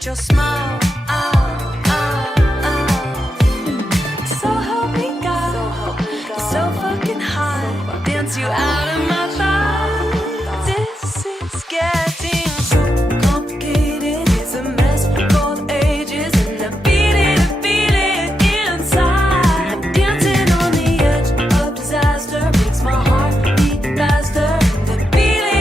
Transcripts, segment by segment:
at your smile. So help me God, so fucking high. Dance you out of my thoughts. This is getting so complicated. It's a mess for the ages, and I feel it inside. I'm dancing on the edge of disaster. Makes my heart beat faster. The feel it.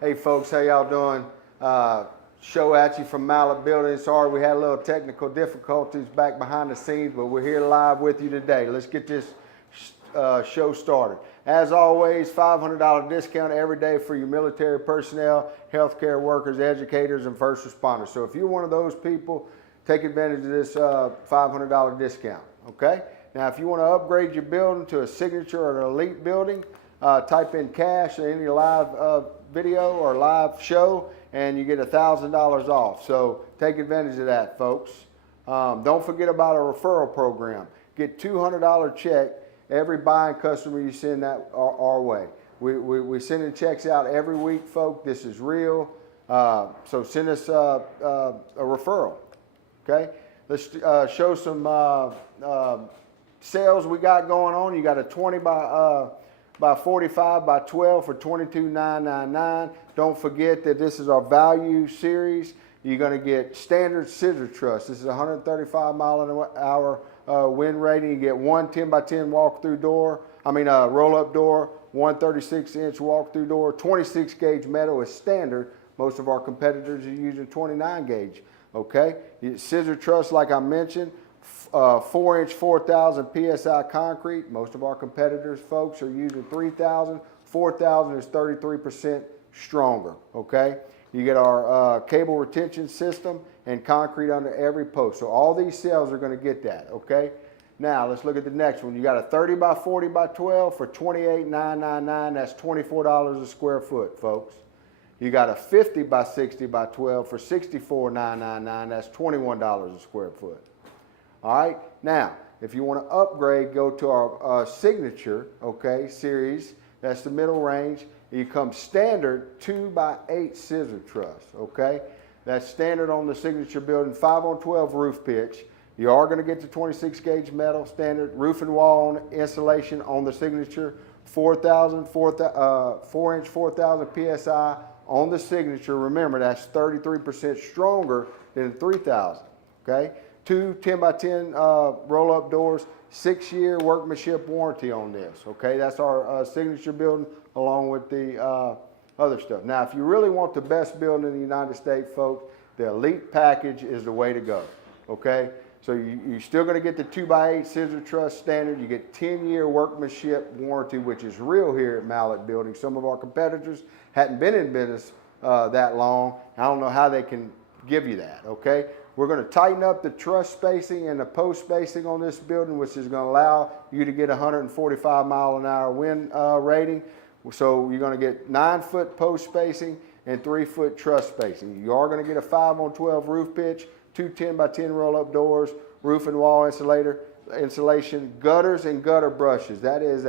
Hey folks, how y'all doing? Show at you from Mallet Building. Sorry we had a little technical difficulties back behind the scenes, but we're here live with you today. Let's get this show started. As always, $500 discount every day for your military personnel, healthcare workers, educators, and first responders. So if you're one of those people, take advantage of this $500 discount, okay? Now, if you want to upgrade your building to a signature or an elite building, type in cash in any live video or live show and you get $1,000 off. So take advantage of that, folks. Don't forget about our referral program. Get $200 check every buying customer you send that our way. We're sending checks out every week, folks. This is real. So send us a referral, okay? Let's show some sales we got going on. You got a 20 by 45 by 12 for $22,999. Don't forget that this is our value series. You're going to get standard scissor truss. This is 135 mile an hour wind rating. You get one 10 by 10 walk-through door. Roll-up door, one 36-inch walk-through door. 26 gauge metal is standard. Most of our competitors are using 29 gauge. Okay, scissor truss, like I mentioned. 4-inch 4,000 PSI concrete. Most of our competitors, folks, are using 3,000. 4,000 is 33% stronger, okay? You get our cable retention system and concrete under every post. So all these sales are going to get that, okay? Now, let's look at the next one. You got a 30 by 40 by 12 for $28,999. That's $24 a square foot, folks. You got a 50 by 60 by 12 for $64,999. That's $21 a square foot. All right, now, if you want to upgrade, go to our signature, okay, series. That's the middle range. You come standard 2 by 8 scissor truss, okay? That's standard on the signature building, 5-on-12 roof pitch. You are going to get the 26 gauge metal standard, roof and wall insulation on the signature, 4,000, 4-inch 4,000 PSI on the signature. Remember, that's 33% stronger than 3,000, okay? 2 10 by 10 roll-up doors, 6-year workmanship warranty on this, okay? That's our signature building along with the other stuff. Now, if you really want the best building in the United States, folks, the Elite Package is the way to go, okay? So you're still gonna get the 2 by 8 scissor truss standard. You get 10-year workmanship warranty, which is real here at Mallet Building. Some of our competitors hadn't been in business that long. I don't know how they can give you that, okay? We're going to tighten up the truss spacing and the post spacing on this building, which is going to allow you to get 145 mile an hour wind rating. So you're going to get 9-foot post spacing and 3-foot truss spacing. You are going to get a 5-on-12 roof pitch, 2 10 by 10 roll-up doors, roof and wall insulation, gutters and gutter brushes. That is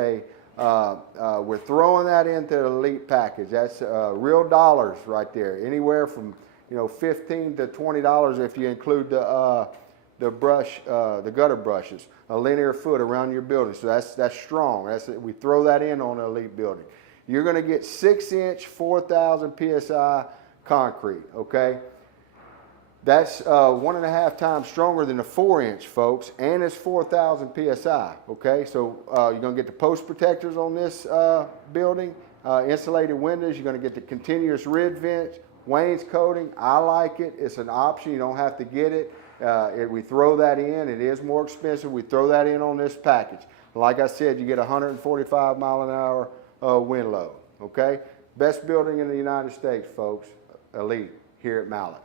we're throwing that into the Elite Package. That's real dollars right there. Anywhere from $15 to $20 if you include the gutter brushes, a linear foot around your building. So that's strong. We throw that in on an Elite building. You're going to get 6-inch 4,000 PSI concrete, okay? That's 1.5 times stronger than the 4-inch, folks, and it's 4,000 PSI, okay? So you're going to get the post protectors on this building, insulated windows. You're going to get the continuous rid vents, wainscoting. I like it. It's an option. You don't have to get it. We throw that in. It is more expensive. We throw that in on this package. Like I said, you get 145 mile an hour wind load. Okay, best building in the United States, folks. Elite here at Mallet.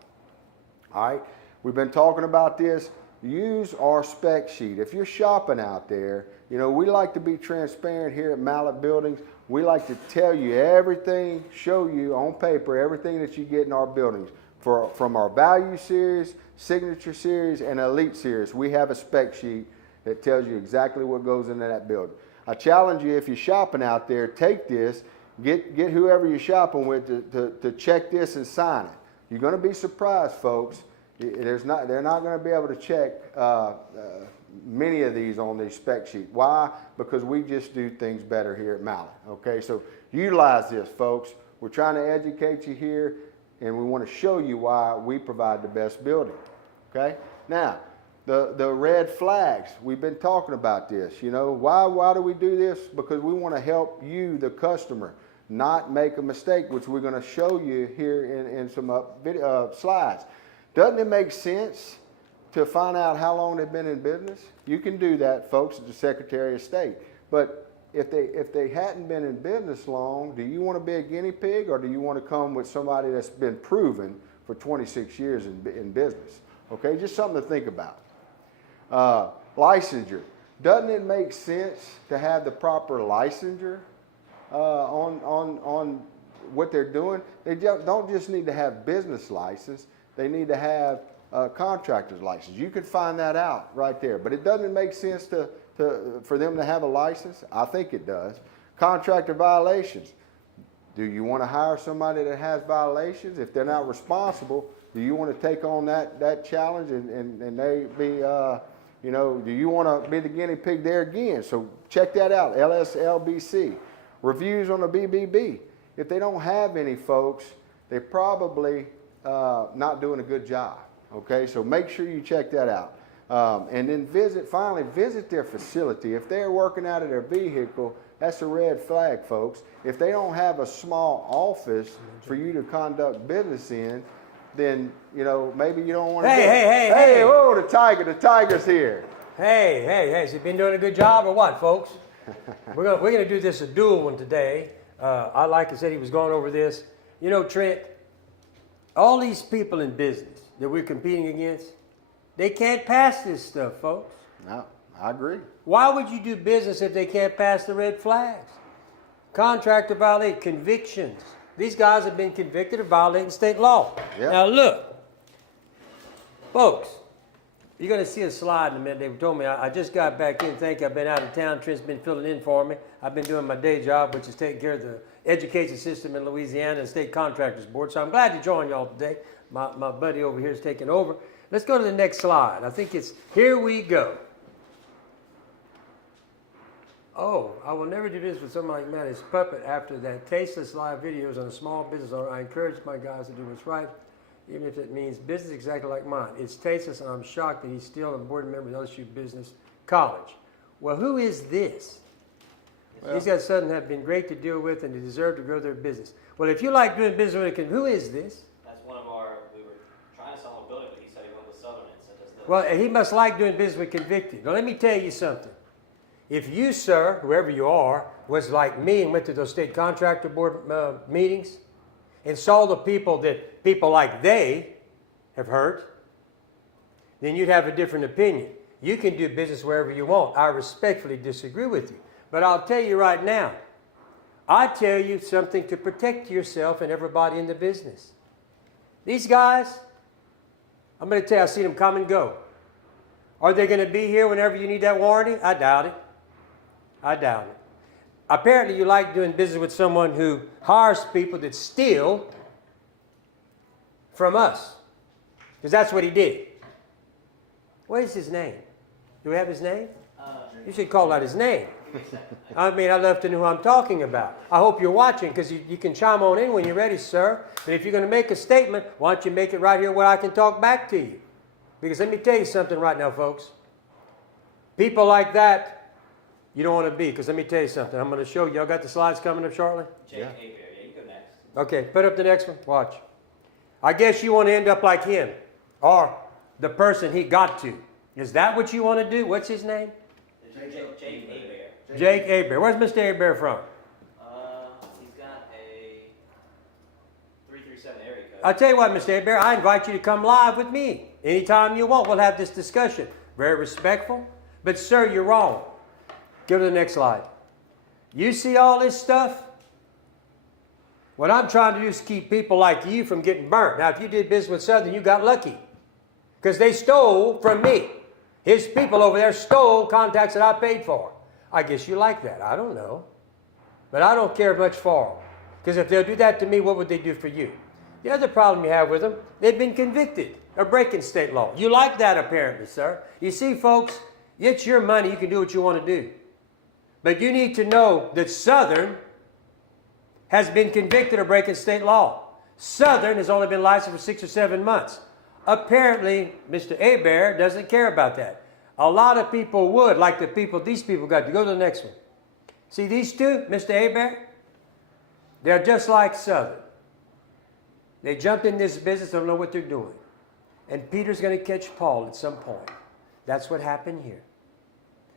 All right, we've been talking about this. Use our spec sheet. If you're shopping out there, you know, we like to be transparent here at Mallet Buildings. We like to tell you everything, show you on paper everything that you get in our buildings. From our Value Series, Signature Series, and Elite Series, we have a spec sheet that tells you exactly what goes into that building. I challenge you, if you're shopping out there, take this, get whoever you're shopping with to check this and sign it. You're going to be surprised, folks. They're not going to be able to check many of these on the spec sheet. Why? Because we just do things better here at Mallet. Okay, so utilize this, folks. We're trying to educate you here, and we want to show you why we provide the best building. Okay, now the red flags. We've been talking about this. You know, why do we do this? Because we want to help you, the customer, not make a mistake, which we're going to show you here in some slides. Doesn't it make sense to find out how long they've been in business? You can do that, folks, at the Secretary of State. But if they hadn't been in business long, do you want to be a guinea pig, or do you want to come with somebody that's been proven for 26 years in business? Okay, just something to think about. Licensure. Doesn't it make sense to have the proper licensure on what they're doing? They don't just need to have business license. They need to have a contractor's license. You can find that out right there. But it doesn't make sense for them to have a license. I think it does. Contractor violations. Do you want to hire somebody that has violations? If they're not responsible, do you want to take on that challenge and they be, you know, do you want to be the guinea pig there again? So check that out, LSLBC. Reviews on the BBB. If they don't have any, folks, they're probably not doing a good job. Okay, so make sure you check that out. And then finally visit their facility. If they're working out of their vehicle, that's a red flag, folks. If they don't have a small office for you to conduct business in, then, you know, maybe you don't want to Hey, whoa, the tiger's here. Hey, has he been doing a good job or what, folks? We're gonna do this a dual one today. I like I said, he was going over this. You know, Trent, all these people in business that we're competing against, they can't pass this stuff, folks. No, I agree. Why would you do business if they can't pass the red flags? Contractor violate, convictions. These guys have been convicted of violating state law. Yep. Now look, folks, you're going to see a slide in a minute. They told me I just got back in. Thank you. I've been out of town. Trent's been filling in for me. I've been doing my day job, which is taking care of the education system in Louisiana and State Contractors Board. So I'm glad to join y'all today. My buddy over here is taking over. Let's go to the next slide. I think it's, here we go. Oh, I will never do this with someone like Manny's puppet after that tasteless live videos on a small business owner. I encourage my guys to do what's right, even if it means business exactly like mine. It's tasteless, and I'm shocked that he's still a board member of LSU Business College. Well, who is this? Well, these guys suddenly have been great to deal with, and they deserve to grow their business. Well, if you like doing business with a who is this? That's one of our, we were trying to sell him a building, but he said he went with Southern and sent us this. Well, he must like doing business with Convicted. Now, let me tell you something. If you, sir, whoever you are, was like me and went to those state contractor board meetings and saw the people that people like they have hurt, then you'd have a different opinion. You can do business wherever you want. I respectfully disagree with you. But I'll tell you right now, I tell you something to protect yourself and everybody in the business. These guys, I'm going to tell you, I see them come and go. Are they going to be here whenever you need that warranty? I doubt it. I doubt it. Apparently you like doing business with someone who hires people that steal from us. Because that's what he did. What is his name? Do we have his name? You should call out his name. I mean, I'd love to know who I'm talking about. I hope you're watching, because you can chime on in when you're ready, sir. But if you're going to make a statement, why don't you make it right here where I can talk back to you? Because let me tell you something right now, folks. People like that, you don't want to be, because let me tell you something. I'm going to show you. Y'all got the slides coming up shortly? Jake Abear, yeah, you go next. Okay, put up the next one. Watch. I guess you want to end up like him, or the person he got to. Is that what you want to do? What's his name? Jake Abear. Jake Abear. Where's Mr. Abear from? I'll tell you what, Mr. Hebert, I invite you to come live with me. Anytime you want, we'll have this discussion. Very respectful. But, sir, you're wrong. Go to the next slide. You see all this stuff? What I'm trying to do is keep people like you from getting burnt. Now, if you did business with Southern, you got lucky. Because they stole from me. His people over there stole contacts that I paid for. I guess you like that. I don't know. But I don't care much for them. Because if they'll do that to me, what would they do for you? The other problem you have with them, they've been convicted of breaking state law. You like that apparently, sir. You see, folks, it's your money. You can do what you want to do. But you need to know that Southern has been convicted of breaking state law. Southern has only been licensed for 6 or 7 months. Apparently, Mr. Hebert doesn't care about that. A lot of people would, like these people got to. Go to the next one. See these two, Mr. Hebert? They're just like Southern. They jumped in this business, don't know what they're doing. And Peter's going to catch Paul at some point. That's what happened here.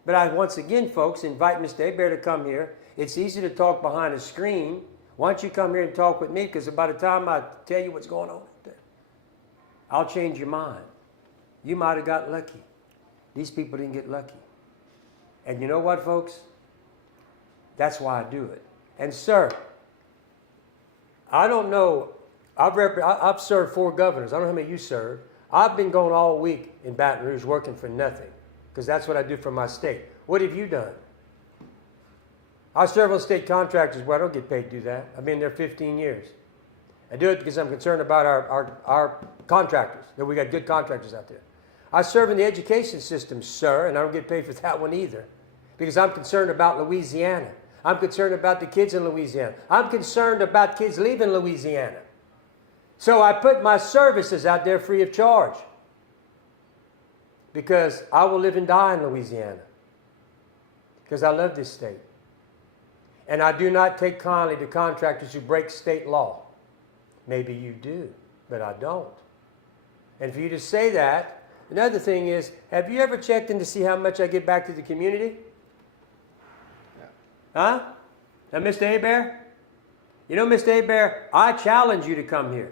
But I, once again, folks, invite Mr. Hebert to come here. It's easy to talk behind a screen. Why don't you come here and talk with me? Because by the time I tell you what's going on out there, I'll change your mind. You might have got lucky. These people didn't get lucky. And you know what, folks? That's why I do it. And, sir, I don't know. I've served 4 governors. I don't know how many you served. I've been going all week in Baton Rouge working for nothing because that's what I do for my state. What have you done? I serve on state contractors where I don't get paid to do that. I've been there 15 years. I do it because I'm concerned about our contractors, that we got good contractors out there. I serve in the education system, sir, and I don't get paid for that one either because I'm concerned about Louisiana. I'm concerned about the kids in Louisiana. I'm concerned about kids leaving Louisiana. So I put my services out there free of charge because I will live and die in Louisiana because I love this state. And I do not take kindly to contractors who break state law. Maybe you do, but I don't. And for you to say that, another thing is, have you ever checked in to see how much I give back to the community? Huh? Now, Mr. Hebert? You know, Mr. Hebert, I challenge you to come here.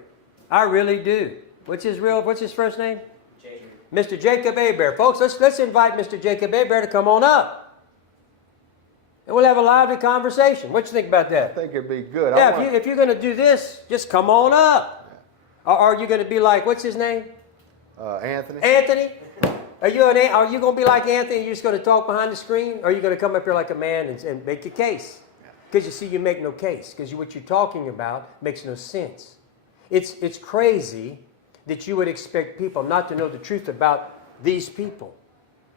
I really do. What's his first name? Jacob. Mr. Jacob Hebert. Folks, let's invite Mr. Jacob Hebert to come on up. And we'll have a lively conversation. What you think about that? I think it'd be good. Yeah, if you're going to do this, just come on up. Or are you going to be like, what's his name? Anthony. Anthony? Are you going to be like Anthony and you're just going to talk behind the screen? Or are you going to come up here like a man and make a case? Because you see, you make no case. Because what you're talking about makes no sense. It's crazy that you would expect people not to know the truth about these people.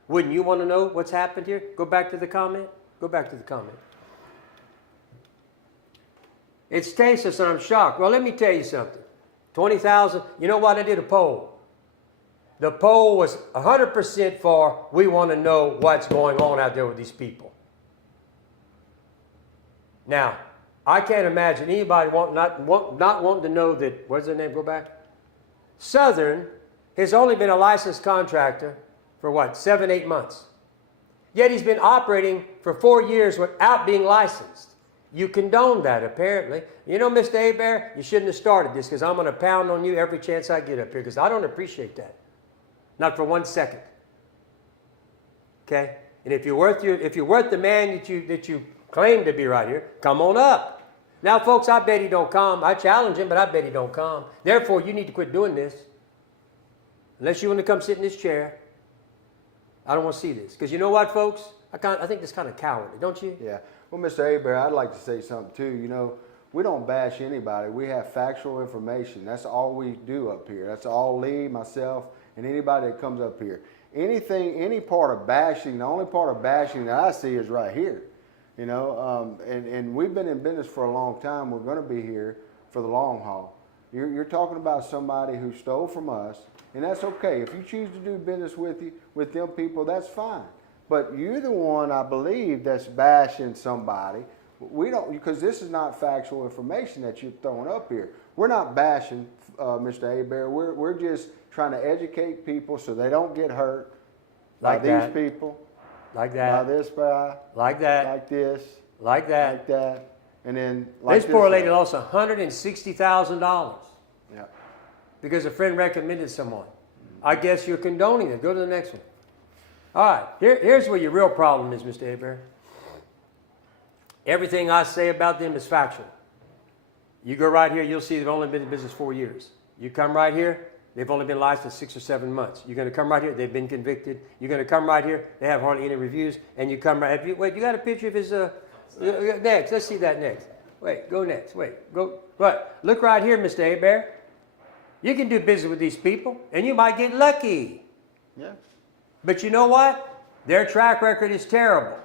Wouldn't you want to know what's happened here? Go back to the comment. Go back to the comment. It's tasteless and I'm shocked. Well, let me tell you something. 20,000. You know what? I did a poll. The poll was 100% for we want to know what's going on out there with these people. Now, I can't imagine anybody not wanting to know that, what's their name? Go back. Southern has only been a licensed contractor for what, 7, 8 months. Yet he's been operating for 4 years without being licensed. You condone that, apparently. You know, Mr. Hebert, you shouldn't have started this because I'm going to pound on you every chance I get up here because I don't appreciate that. Not for 1 second. Okay? And if you're worth the man that you claim to be right here, come on up. Now, folks, I bet he don't come. I challenge him, but I bet he don't come. Therefore, you need to quit doing this. Unless you want to come sit in this chair. I don't want to see this. Because you know what, folks? I think this kind of cowardly, don't you? Yeah. Well, Mr. Hebert, I'd like to say something too. You know, we don't bash anybody. We have factual information. That's all we do up here. That's all Lee, myself, and anybody that comes up here. Any part of bashing, the only part of bashing that I see is right here. You know, and we've been in business for a long time. We're going to be here for the long haul. You're talking about somebody who stole from us, and that's okay. If you choose to do business with them people, that's fine. But you're the one, I believe, that's bashing somebody. We don't, because this is not factual information that you're throwing up here. We're not bashing Mr. Hebert. We're just trying to educate people so they don't get hurt Like by that. these people. Like that. By this guy. Like that. Like this. Like that. Like that. And then like This poor lady lost $160,000. Yeah. because a friend recommended someone. I guess you're condoning it. Go to the next one. All right, here's where your real problem is, Mr. Hebert. Everything I say about them is factual. You go right here, you'll see they've only been in business 4 years. You come right here, they've only been licensed 6 or 7 months. You're going to come right here, they've been convicted. You're going to come right here, they have hardly any reviews. And you come right, wait, you got a picture of his, next, let's see that next. Wait, go next, wait, go, right. Look right here, Mr. Hebert. You can do business with these people, and you might get lucky. Yeah. But you know what? Their track record is terrible.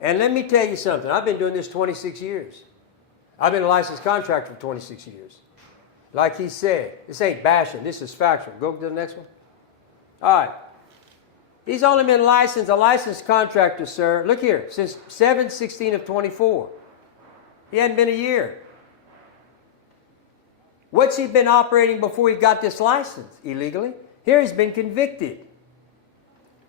And let me tell you something. I've been doing this 26 years. I've been a licensed contractor for 26 years. Like he said, this ain't bashing. This is factual. Go to the next one. All right. He's only been licensed, a licensed contractor, sir. Look here, since 7/16 of 24. He hadn't been a year. What's he been operating before he got this license? Illegally. Here he's been convicted.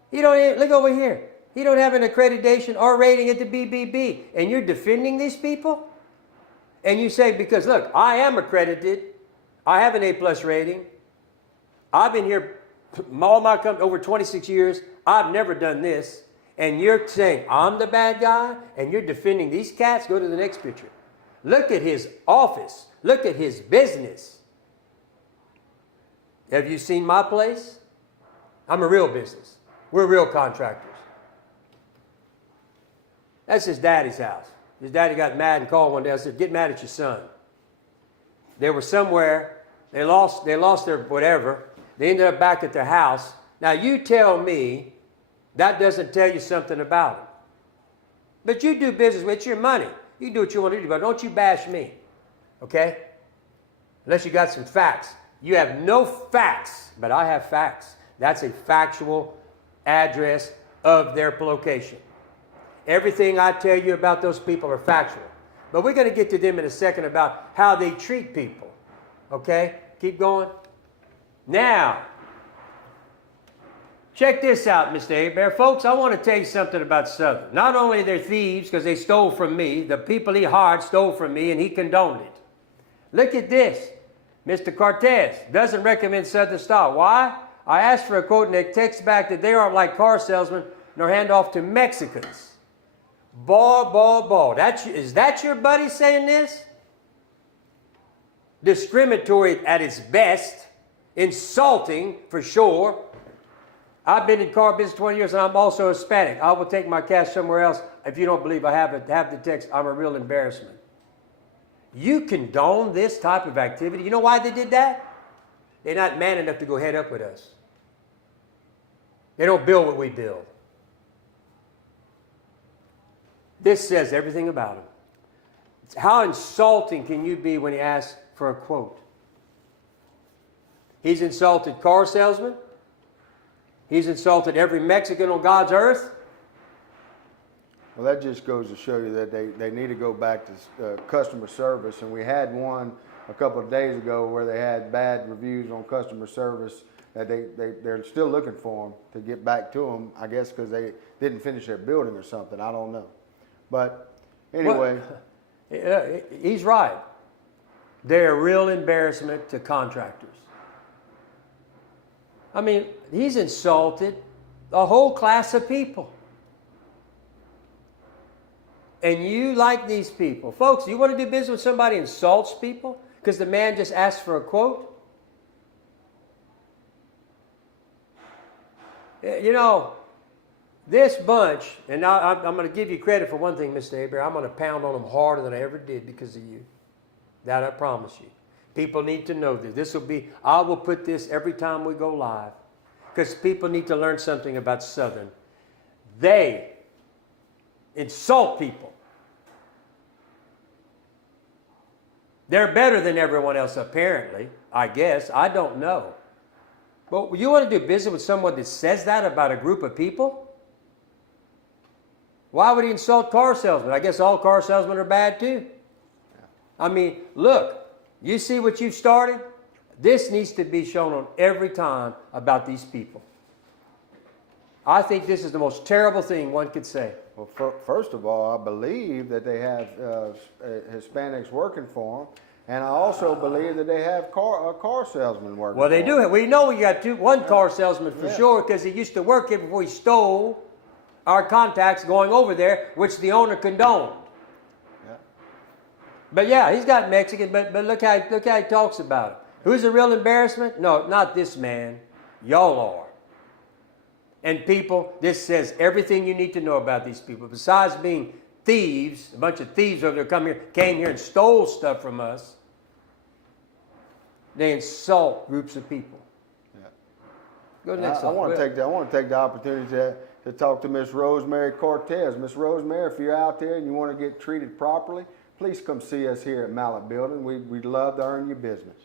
He don't, look over here. He don't have an accreditation or rating at the BBB. And you're defending these people? And you say, because look, I am accredited. I have an A+ rating. I've been here all my company over 26 years. I've never done this. And you're saying I'm the bad guy and you're defending these cats? Go to the next picture. Look at his office. Look at his business. Have you seen my place? I'm a real business. We're real contractors. That's his daddy's house. His daddy got mad and called one day. I said, get mad at your son. They were somewhere. They lost their whatever. They ended up back at their house. Now you tell me that doesn't tell you something about him. But you do business with your money. You do what you want to do, but don't you bash me. Okay? Unless you got some facts. You have no facts, but I have facts. That's a factual address of their location. Everything I tell you about those people are factual. But we're going to get to them in a second about how they treat people. Okay? Keep going. Now, check this out, Mr. Hebert. Folks, I want to tell you something about Southern. Not only they're thieves because they stole from me, the people he hired stole from me and he condoned it. Look at this. Mr. Cortez doesn't recommend Southern style. Why? I asked for a quote and they text back that they aren't like car salesmen nor hand off to Mexicans. Ball. Is that your buddy saying this? Discriminatory at its best. Insulting for sure. I've been in car business 20 years and I'm also Hispanic. I will take my cash somewhere else. If you don't believe I have it, have the text. I'm a real embarrassment. You condone this type of activity. You know why they did that? They're not man enough to go head up with us. They don't build what we build. This says everything about him. How insulting can you be when he asks for a quote? He's insulted car salesmen. He's insulted every Mexican on God's earth. Well, that just goes to show you that they need to go back to customer service. And we had one a couple of days ago where they had bad reviews on customer service that they're still looking for them to get back to them, I guess because they didn't finish their building or something. I don't know. But anyway. Well, he's right. They're a real embarrassment to contractors. I mean, he's insulted a whole class of people. And you like these people. Folks, you want to do business with somebody who insults people because the man just asked for a quote? You know, this bunch, and now I'm going to give you credit for one thing, Mr. Hebert. I'm going to pound on them harder than I ever did because of you. That I promise you. People need to know this. I will put this every time we go live because people need to learn something about Southern. They insult people. They're better than everyone else, apparently, I guess. I don't know. But you want to do business with someone that says that about a group of people? Why would he insult car salesmen? I guess all car salesmen are bad too. I mean, look, you see what you've started? This needs to be shown on every time about these people. I think this is the most terrible thing one could say. Well, first of all, I believe that they have Hispanics working for them, And I also believe that they have a car salesman working. Well, they for do. them. We know we got one car salesman for Yeah. sure because he used to work here before he stole our contacts going over there, which the owner condoned. Yeah. But yeah, he's got Mexican. But look how he talks about it. Who's the real embarrassment? No, not this man. Y'all are. And people, this says everything you need to know about these people. Besides being thieves, a bunch of thieves over there came here and stole stuff from us. They insult groups of people. Yeah. Go to the next I slide. want to take the opportunity to talk to Miss Rosemary Cortez. Miss Rosemary, if you're out there and you want to get treated properly, please come see us here at Mallet Building. We'd love to earn your business.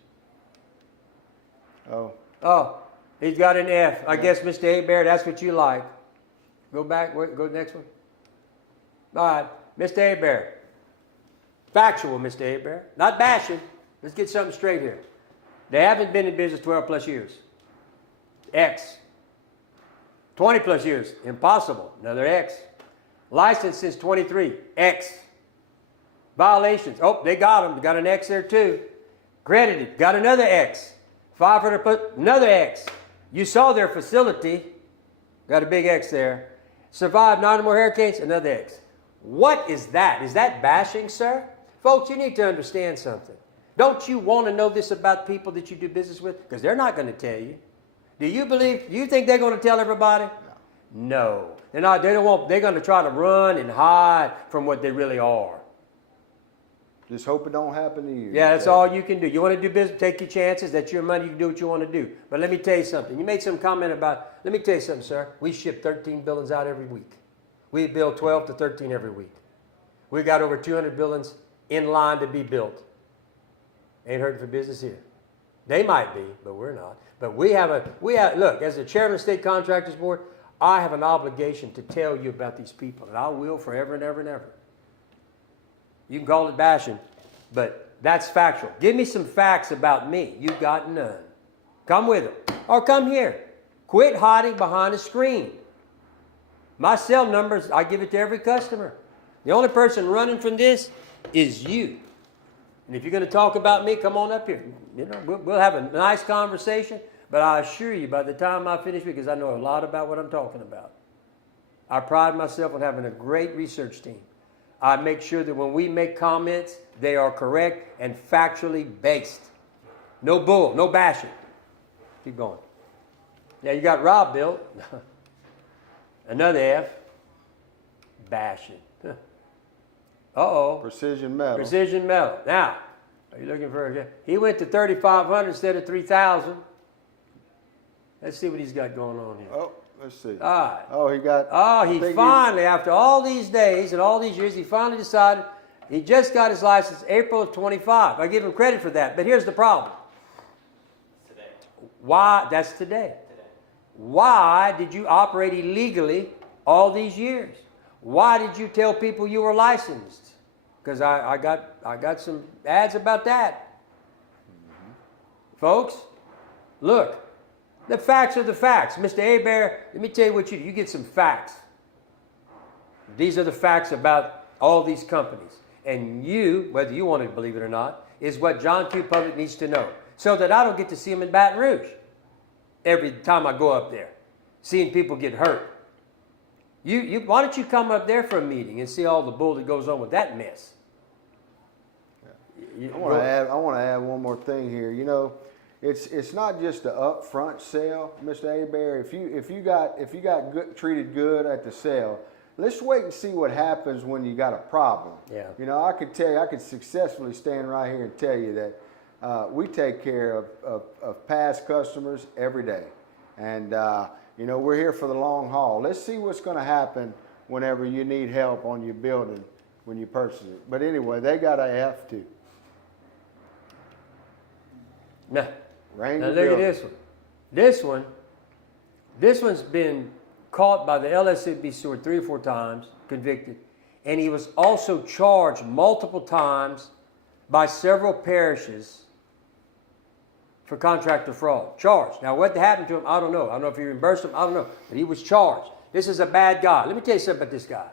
Oh, he's got an F. I guess, Mr. Hebert, that's what you like. Go back. Go to the next one. All right, Mr. Hebert. Factual, Mr. Hebert. Not bashing. Let's get something straight here. They haven't been in business 12 plus years. X. 20 plus years. Impossible. Another X. Licensed since 23. X. Violations. Oh, they got them. They got an X there too. Credited. Got another X. 500 plus. Another X. You saw their facility. Got a big X there. Survived 9 or more hurricanes. Another X. What is that? Is that bashing, sir? Folks, you need to understand something. Don't you want to know this about people that you do business with? Because they're not going to tell you. Do you think they're going to tell everybody? No. They're not. They don't want. They're going to try to run and hide from what they really are. Just hope it don't happen to you. Yeah, that's all you can do. You want to do business, take your chances. That's your money. You can do what you want to do. But let me tell you something. You made some comment about, let me tell you something, sir. We ship 13 buildings out every week. We build 12 to 13 every week. We got over 200 buildings in line to be built. Ain't hurting for business here. They might be, but we're not. But we have, look, as the chairman of the State Contractors Board, I have an obligation to tell you about these people, and I will forever and ever and ever. You can call it bashing, but that's factual. Give me some facts about me. You got none. Come with them. Or come here. Quit hiding behind a screen. My cell numbers, I give it to every customer. The only person running from this is you. And if you're going to talk about me, come on up here. You know, we'll have a nice conversation, but I assure you, by the time I finish, because I know a lot about what I'm talking about. I pride myself on having a great research team. I make sure that when we make comments, they are correct and factually based. No bull, no bashing. Keep going. Now you got Rob built. Another F. Bashing. Uh-oh. Precision metal. Precision metal. Now, are you looking for he went to 3,500 instead of 3,000. Let's see what he's got going on here. Oh, let's see. All right. Oh, he got. Oh, he finally, after all these days and all these years, he finally decided he just got his license April of 25. I give him credit for that. But here's the problem. Today. Why? That's today. Why did you operate illegally all these years? Why did you tell people you were licensed? Because I got some ads about that. Folks, look, the facts are the facts. Mr. Hebert, let me tell you what you get some facts. These are the facts about all these companies. And you, whether you want to believe it or not, is what John Q. Public needs to know. So that I don't get to see them in Baton Rouge every time I go up there, seeing people get hurt. Why don't you come up there for a meeting and see all the bull that goes on with that mess? I want to add one more thing here. You know, it's not just the upfront sale, Mr. Hebert. If you got treated good at the sale, let's wait and see what happens when you got a problem. Yeah. You know, I could successfully stand right here and tell you that we take care of past customers every day, and you know, we're here for the long haul. Let's see what's going to happen whenever you need help on your building when you purchase it. But anyway, they got a F too. Now Ranger look building. at this one. This one's been caught by the LSCB Sword 3 or 4 times, convicted. And he was also charged multiple times by several parishes for contractor fraud. Charged. Now, what happened to him, I don't know. I don't know if he reimbursed him. I don't know. But he was charged. This is a bad guy. Let me tell you something about this guy.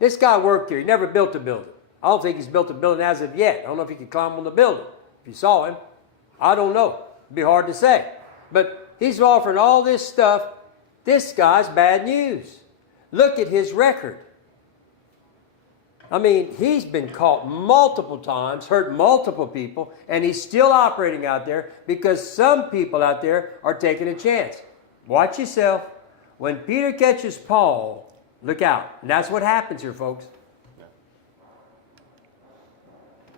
This guy worked here. He never built a building. I don't think he's built a building as of yet. I don't know if he could climb on the building. If you saw him, I don't know. It'd be hard to say. But he's offering all this stuff. This guy's bad news. Look at his record. I mean, he's been caught multiple times, hurt multiple people, and he's still operating out there because some people out there are taking a chance. Watch yourself. When Peter catches Paul, look out. And that's what happens here, folks.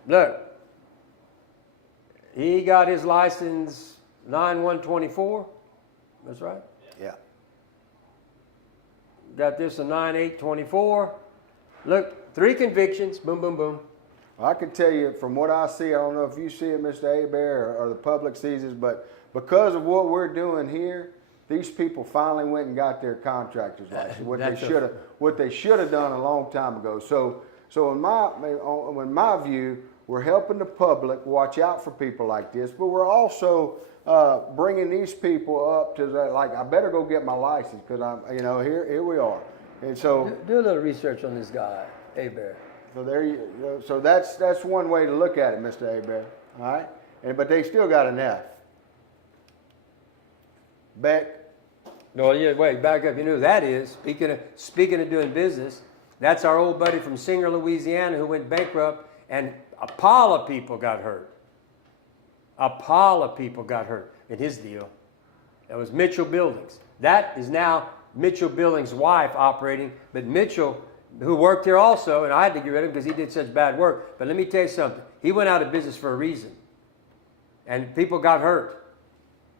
Look. He got his license 9/1/24. That's right. Yeah. Got this a 9/8/24. Look, 3 convictions. Boom, boom, boom. I can tell you from what I see, I don't know if you see it, Mr. Hebert, or the public sees it, but because of what we're doing here, these people finally went and got their contractor's license. What they should have done a long time ago. So in my view, we're helping the public watch out for people like this, but we're also bringing these people up to that, like, I better go get my license because here we are. And so Do a little research on this guy, Hebert. so that's one way to look at it, Mr. Hebert. All right, but they still got an F. Beck. No, yeah, wait, back up. You know who that is? Speaking of doing business, that's our old buddy from Singer, Louisiana, who went bankrupt, and a pile of people got hurt. A pile of people got hurt in his deal. That was Mitchell Buildings. That is now Mitchell Buildings' wife operating, but Mitchell, who worked here also, and I had to get rid of him because he did such bad work. But let me tell you something. He went out of business for a reason. And people got hurt.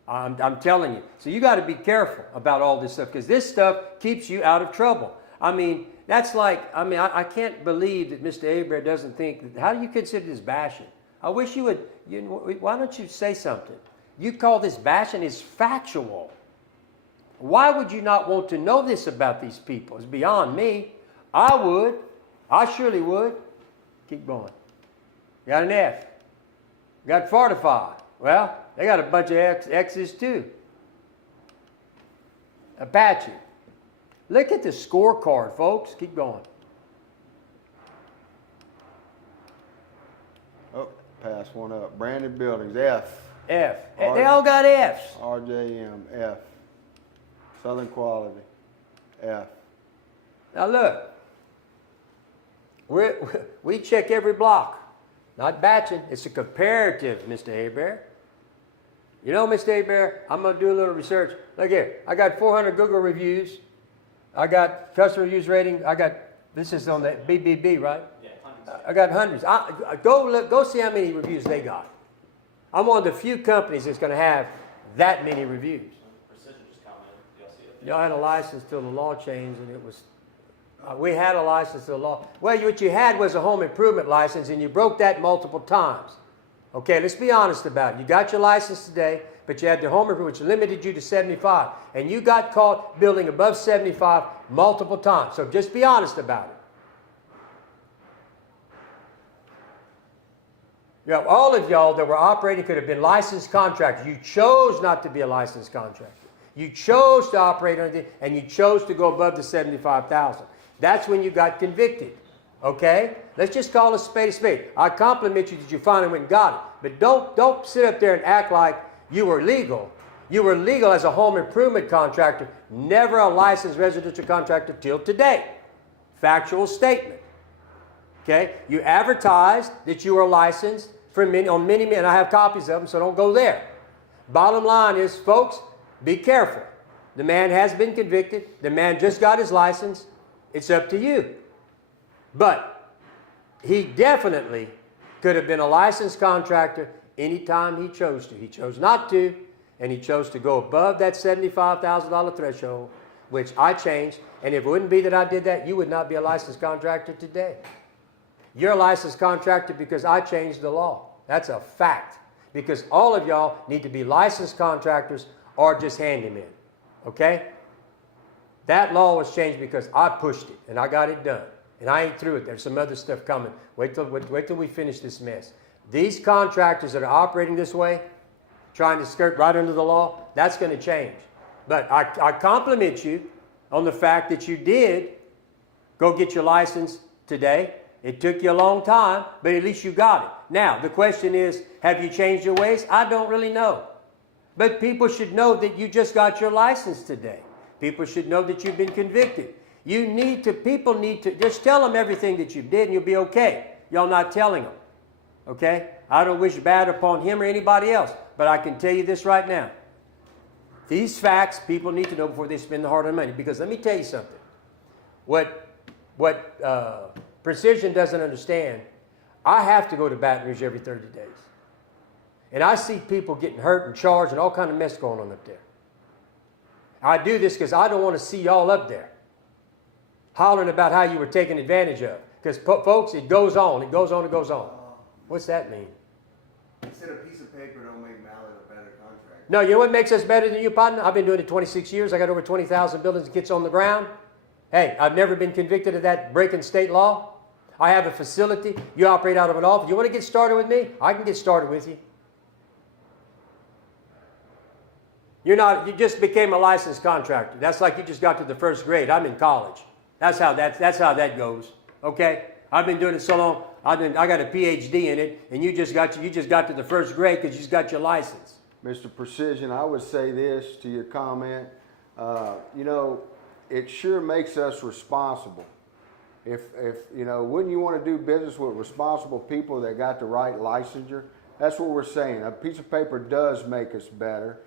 I'm telling you. So you got to be careful about all this stuff because this stuff keeps you out of trouble. I mean, that's like, I can't believe that Mr. Hebert doesn't think, how do you consider this bashing? I wish you would, why don't you say something? You call this bashing is factual. Why would you not want to know this about these people? It's beyond me. I would. I surely would. Keep going. Got an F. Got Fortify. Well, they got a bunch of X's too. Apache. Look at the scorecard, folks. Keep going. Oh, pass one up. Branded Buildings, F. F. They all got F's. RJM, F. Southern Quality, F. Now look. We check every block. Not batching. It's a comparative, Mr. Hebert. You know, Mr. Hebert, I'm going to do a little research. Look here. I got 400 Google reviews. I got customer reviews rating. This is on the BBB, right? Yeah, hundreds. I got hundreds. Go see how many reviews they got. I'm one of the few companies that's going to have that many reviews. Precision just commented. Y'all see it? Y'all had a license till the law changed, and it was. We had a license till the law. Well, what you had was a home improvement license, and you broke that multiple times. Okay, let's be honest about it. You got your license today, but you had the home improvement, which limited you to 75, and you got caught building above 75 multiple times. So just be honest about it. Yeah, all of y'all that were operating could have been licensed contractors. You chose not to be a licensed contractor. You chose to operate on it, and you chose to go above the 75,000. That's when you got convicted. Okay? Let's just call a spade a spade. I compliment you that you finally went and got it. But don't sit up there and act like you were legal. You were legal as a home improvement contractor, never a licensed residential contractor till today. Factual statement. Okay? You advertised that you were licensed for many, and I have copies of them, so don't go there. Bottom line is, folks, be careful. The man has been convicted. The man just got his license. It's up to you. But he definitely could have been a licensed contractor anytime he chose to. He chose not to, and he chose to go above that $75,000 threshold, which I changed. And if it wouldn't be that I did that, you would not be a licensed contractor today. You're a licensed contractor because I changed the law. That's a fact. Because all of y'all need to be licensed contractors or just handymen. Okay? That law was changed because I pushed it and I got it done. And I ain't through it. There's some other stuff coming. Wait till we finish this mess. These contractors that are operating this way, trying to skirt right under the law, that's going to change. But I compliment you on the fact that you did go get your license today It took you a long time, but at least you got it. Now, the question is, have you changed your ways? I don't really know. But people should know that you just got your license today. People should know that you've been convicted. People need to, just tell them everything that you did and you'll be okay. Y'all not telling them. Okay? I don't wish bad upon him or anybody else, but I can tell you this right now. These facts people need to know before they spend the hard-earned money. Because let me tell you something. What Precision doesn't understand, I have to go to Baton Rouge every 30 days. And I see people getting hurt and charged and all kind of mess going on up there. I do this because I don't want to see y'all up there hollering about how you were taken advantage of. Because folks, it goes on, it goes on, it goes on. What's that mean? He said a piece of paper don't make Mallard a better contractor. No, you know what makes us better than you, partner? I've been doing it 26 years. I got over 20,000 buildings and kits on the ground. Hey, I've never been convicted of that breaking state law. I have a facility. You operate out of an office. You want to get started with me? I can get started with you. You just became a licensed contractor. That's like you just got to the first grade. I'm in college. That's how that goes. Okay? I've been doing it so long. I got a PhD in it, and you just got to the first grade because you just got your license. Mr. Precision, I would say this to your comment. You know, it sure makes us responsible. If you know, wouldn't you want to do business with responsible people that got the right licensure? That's what we're saying. A piece of paper does make us better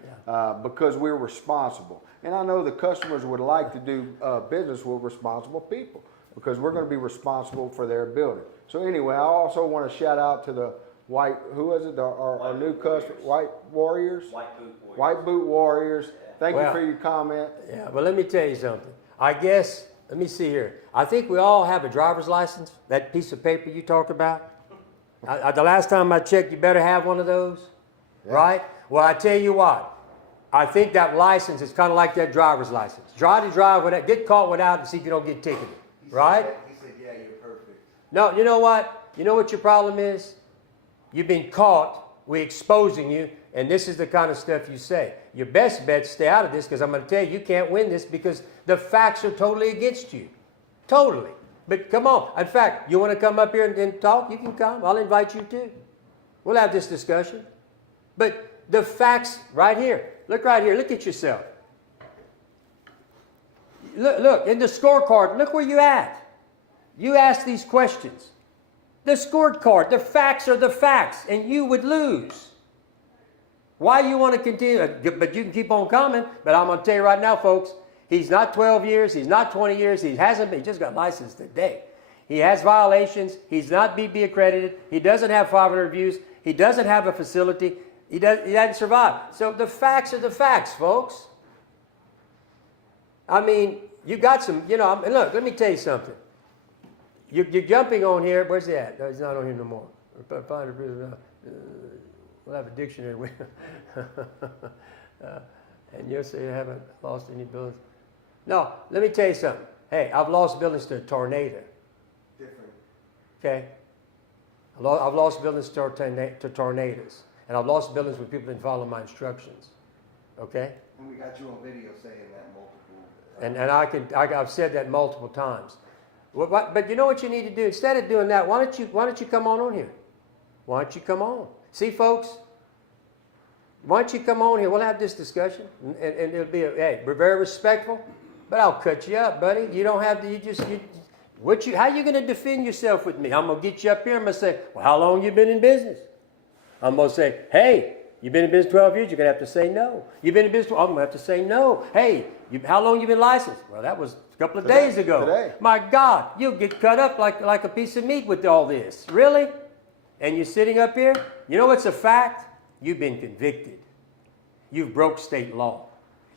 because we're responsible. And I know the customers would like to do business with responsible people because we're going to be responsible for their building. So anyway, I also want to shout out to the our new customer, White Warriors? White Boot Warriors. White Boot Warriors. Thank you for your comment. Yeah, but let me tell you something. I guess, let me see here. I think we all have a driver's license, that piece of paper you talk about. The last time I checked, you better have one of those, right? Well, I tell you what, I think that license is kind of like that driver's license. Try to drive without, get caught without and see if you don't get ticketed, right? He said, yeah, you're perfect. No, you know what? You know what your problem is? You've been caught, we're exposing you, and this is the kind of stuff you say. Your best bet is stay out of this because I'm going to tell you, you can't win this because the facts are totally against you. Totally. But come on. In fact, you want to come up here and talk? You can come. I'll invite you too. We'll have this discussion. But the facts right here. Look right here. Look at yourself. Look, in the scorecard, look where you at. You ask these questions. The scorecard, the facts are the facts, and you would lose. Why you want to continue? But you can keep on coming. But I'm going to tell you right now, folks, he's not 12 years. He's not 20 years. He hasn't been. He just got licensed today. He has violations. He's not BB accredited. He doesn't have 500 reviews. He doesn't have a facility. He hasn't survived. So the facts are the facts, folks. I mean, you got some, you know, look, let me tell you something. You're jumping on here. Where's he at? No, he's not on here no more. We'll have a dictionary. And you'll say you haven't lost any buildings. No, let me tell you something. Hey, I've lost buildings to a tornado. Different. Okay? I've lost buildings to tornadoes. And I've lost buildings where people didn't follow my instructions. Okay? And we got you on video saying that multiple. And I've said that multiple times. But you know what you need to do? Instead of doing that, why don't you come on here? Why don't you come on? See, folks, why don't you come on here? We'll have this discussion, and it'll be, hey, we're very respectful, but I'll cut you up, buddy. You don't have to, how you going to defend yourself with me? I'm going to get you up here, I'm going to say, well, how long you been in business? I'm going to say, hey, you've been in business 12 years, you're going to have to say no. You've been in business, I'm going to have to say no. Hey, how long you been licensed? Well, that was a couple of days ago. Today. My God, you'll get cut up like a piece of meat with all this. Really? And you're sitting up here? You know what's a fact? You've been convicted. You've broke state law.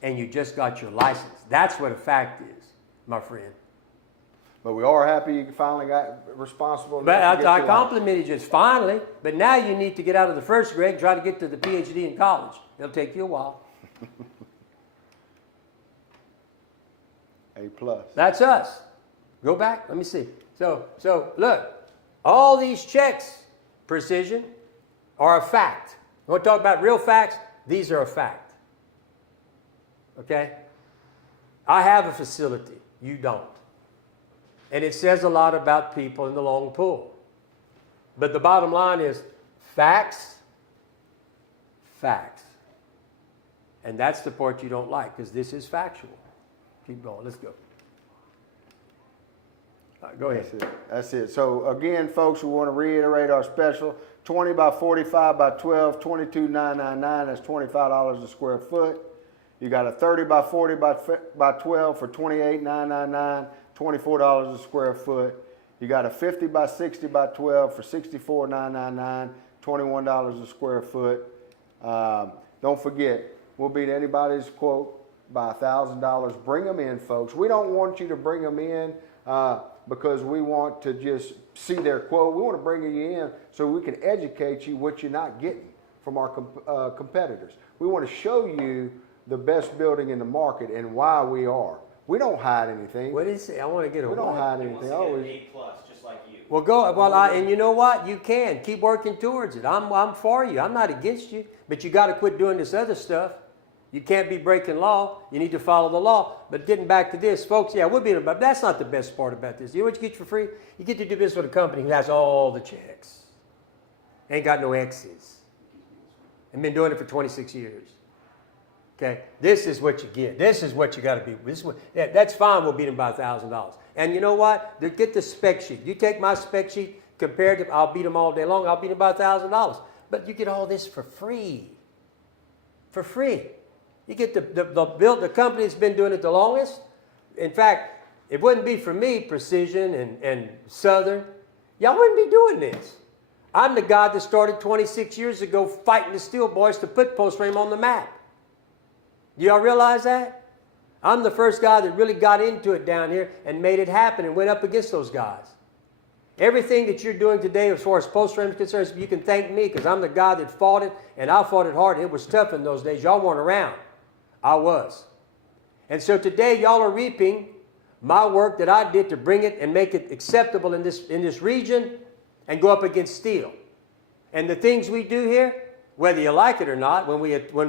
And you just got your license. That's what a fact is, my friend. But we are happy you finally got responsible. But I complimented you finally, but now you need to get out of the first grade and try to get to the PhD in college. It'll take you a while. A+. That's us. Go back. Let me see. So look, all these checks, Precision, are a fact. You want to talk about real facts? These are a fact. Okay? I have a facility. You don't. And it says a lot about people in the long pull. But the bottom line is facts, facts. And that's the part you don't like, because this is factual. Keep going. Let's go. All right, go ahead. That's it. So again, folks, we want to reiterate our special: 20 by 45 by 12, $22,999. That's $25 a square foot. You got a 30 by 40 by 12 for $28,999, $24 a square foot. You got a 50 by 60 by 12 for $64,999, $21 a square foot. Don't forget, we'll beat anybody's quote by $1,000. Bring them in, folks. We don't want you to bring them in because we want to just see their quote. We want to bring you in so we can educate you what you're not getting from our competitors. We want to show you the best building in the market and why we are. We don't hide anything. What is it? I want to get a We don't hide He wants anything. to get an Always. A+, just like you. Well, go. Well, and you know what? You can keep working towards it. I'm for you. I'm not against you. But you got to quit doing this other stuff. You can't be breaking law. You need to follow the law. But getting back to this, folks, yeah, we'll be about. That's not the best part about this. You know what you get for free? You get to do business with a company who has all the checks, ain't got no X's, and been doing it for 26 years. Okay, this is what you get. This is what you got to be. This is what, yeah, that's fine. We'll beat them by $1,000. And you know what? Get the spec sheet. You take my spec sheet, compared to, I'll beat them all day long. I'll beat them by $1,000. But you get all this for free. For free. You get the company that's been doing it the longest. In fact, it wouldn't be for me, Precision and Southern, y'all wouldn't be doing this. I'm the guy that started 26 years ago fighting the Steel Boys to put Post Frame on the map. Do y'all realize that? I'm the first guy that really got into it down here and made it happen and went up against those guys. Everything that you're doing today as far as Post Frame is concerned, you can thank me because I'm the guy that fought it, and I fought it hard. It was tough in those days. Y'all weren't around. I was. And so today y'all are reaping my work that I did to bring it and make it acceptable in this region and go up against steel. And the things we do here, whether you like it or not, when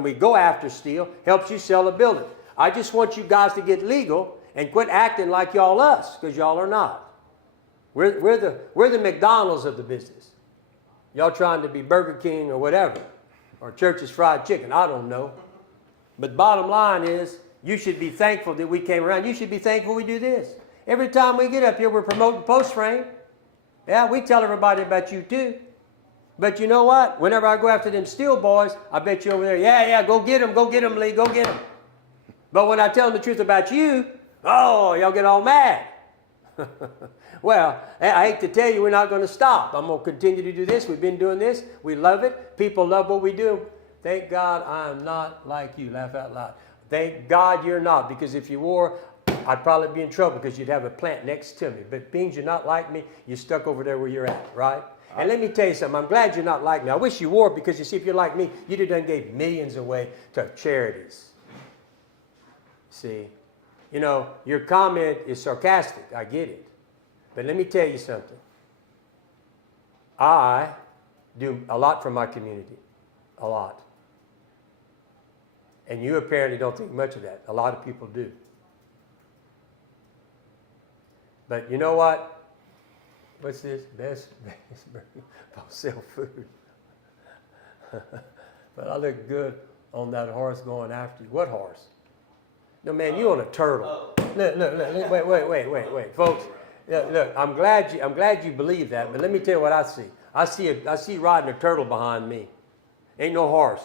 we go after steel, helps you sell a building. I just want you guys to get legal and quit acting like y'all us, because y'all are not. We're the McDonald's of the business. Y'all trying to be Burger King or whatever, or Church's Fried Chicken, I don't know. But bottom line is, you should be thankful that we came around. You should be thankful we do this. Every time we get up here, we're promoting Post Frame. Yeah, we tell everybody about you too. But you know what? Whenever I go after them Steel Boys, I bet you over there, yeah, go get them, Lee, go get them. But when I tell them the truth about you, oh, y'all get all mad. Well, I hate to tell you, we're not going to stop. I'm going to continue to do this. We've been doing this. We love it. People love what we do. Thank God I'm not like you. Laugh out loud. Thank God you're not, because if you were, I'd probably be in trouble because you'd have a plant next to me. But being you're not like me, you're stuck over there where you're at, right? And let me tell you something. I'm glad you're not like me. I wish you were, because you see, if you're like me, you'd have done gave millions away to charities. See? You know, your comment is sarcastic. I get it. But let me tell you something. I do a lot for my community. A lot. And you apparently don't think much of that. A lot of people do. But you know what? What's this? Best I'll sell food. But I look good on that horse going after you. What horse? No, man, you on a turtle. Look, wait, folks. Look, I'm glad you believe that, but let me tell you what I see. I see riding a turtle behind me. Ain't no horse.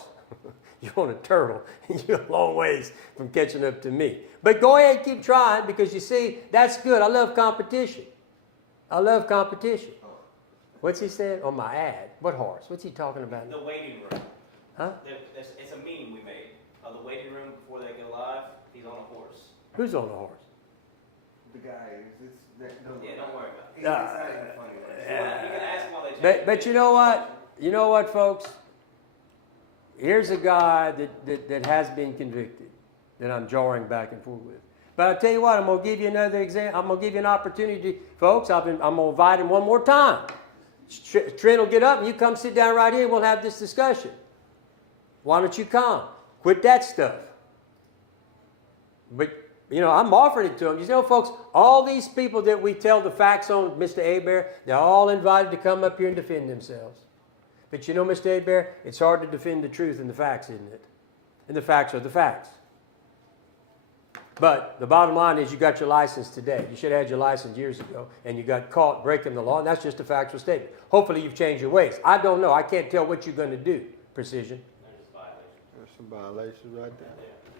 You're on a turtle, and you're a long ways from catching up to me. But go ahead and keep trying, because you see, that's good. I love competition. I love competition. What's he saying on my ad? What horse? What's he talking about? The waiting room. Huh? It's a meme we made. The waiting room before they go live, he's on a horse. Who's on the horse? The guy Yeah, don't worry about it. It's not even funny. You can ask him while they check. But you know what? You know what, folks? Here's a guy that has been convicted, that I'm jarring back and forth with. But I'll tell you what, I'm going to give you another example. I'm going to give you an opportunity, folks. I'm going to invite him one more time. Trent will get up and you come sit down right here and we'll have this discussion. Why don't you come? Quit that stuff. But You know, I'm offering it to them. You know, folks, all these people that we tell the facts on, Mr. Hebert, they're all invited to come up here and defend themselves. But you know, Mr. Hebert, it's hard to defend the truth and the facts, isn't it? And the facts are the facts. But the bottom line is you got your license today. You should have had your license years ago, and you got caught breaking the law, and that's just a factual statement. Hopefully you've changed your ways. I don't know. I can't tell what you're going to do, Precision. There's some violations right there.